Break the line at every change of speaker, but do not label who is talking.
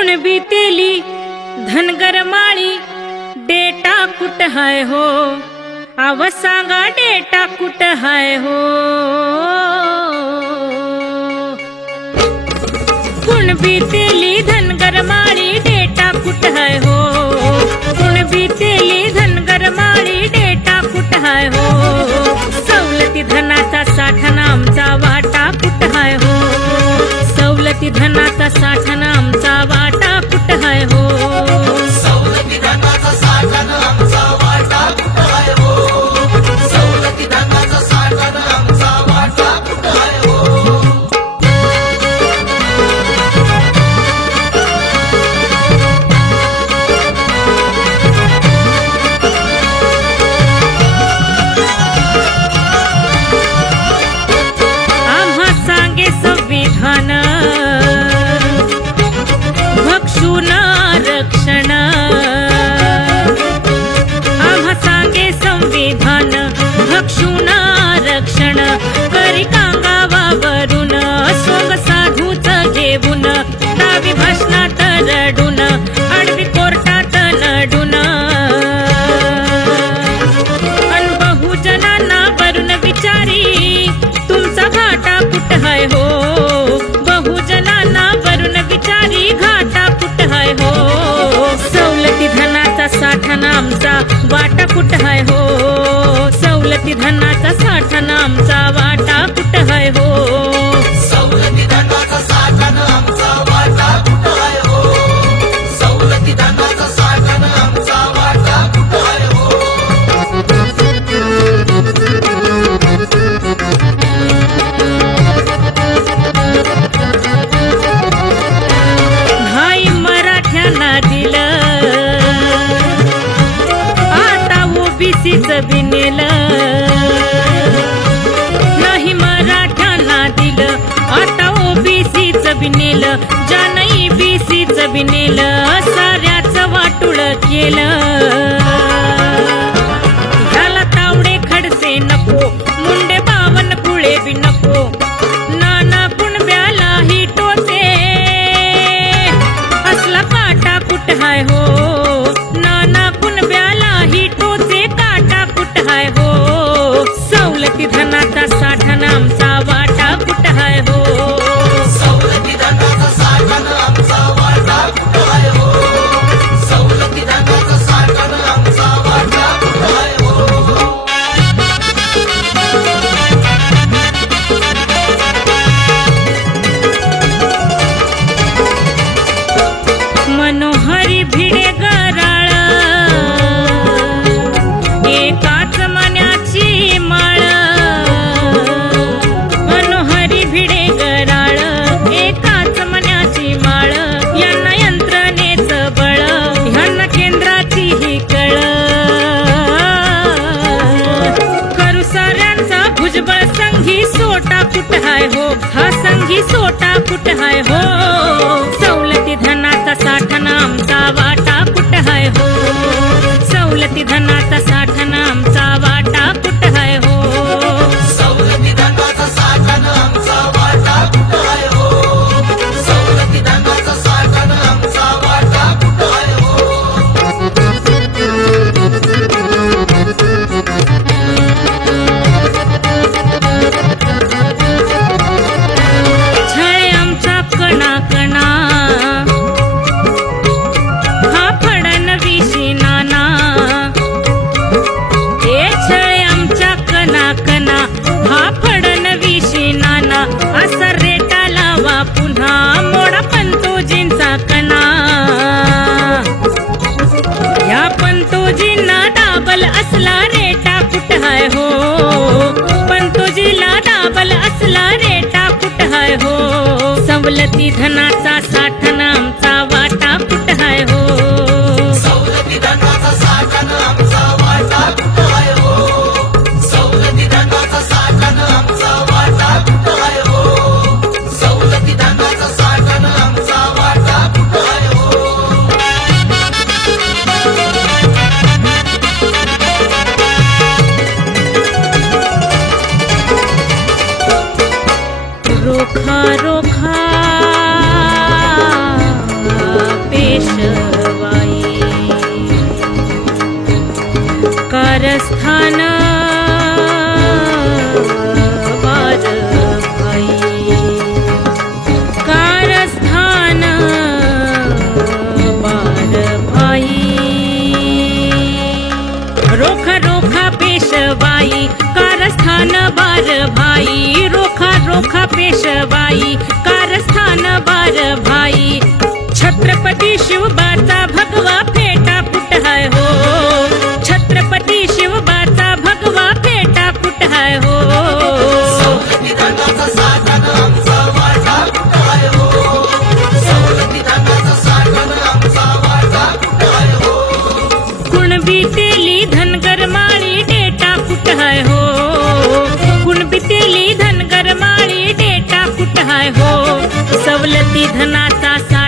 गुण बीतेली धनगर माळी डेटा कुट हाय हो आव सांगा डेटा कुट हाय हो गुण बीतेली धनगर माळी डेटा कुट हाय हो गुण बीतेली धनगर माळी डेटा कुट हाय हो सवलती धनाचा साठा नामचा वाटा कुट हाय हो सवलती धनाचा साठा
नामचा कुठ
हाय हो? सवलती धनाचा साठा नामचा वाटा बिनेल जानई बीसीच बिनेल साऱ्याच वाटुळ केलं. झाला तावडे खडसे नको मुंडे बावन कुळे बी नको. कुठ हाय हो? हा संगी सोटा कुठ हाय हो? सवलती धनाचा साठा आमचा वाटा कुट हाय हो? सवलती धनाचा साठा दौलती धनात पेशवाई कारस्थान बार भाई. छत्रपती शिवबाचा भगवा फेटा कुठ हाय हो. छत्रपती शिवबाचा भगवा फेटा कुठ हाय हो.
सवलती धनाचा
हाय हो सवलती धनाचा साठा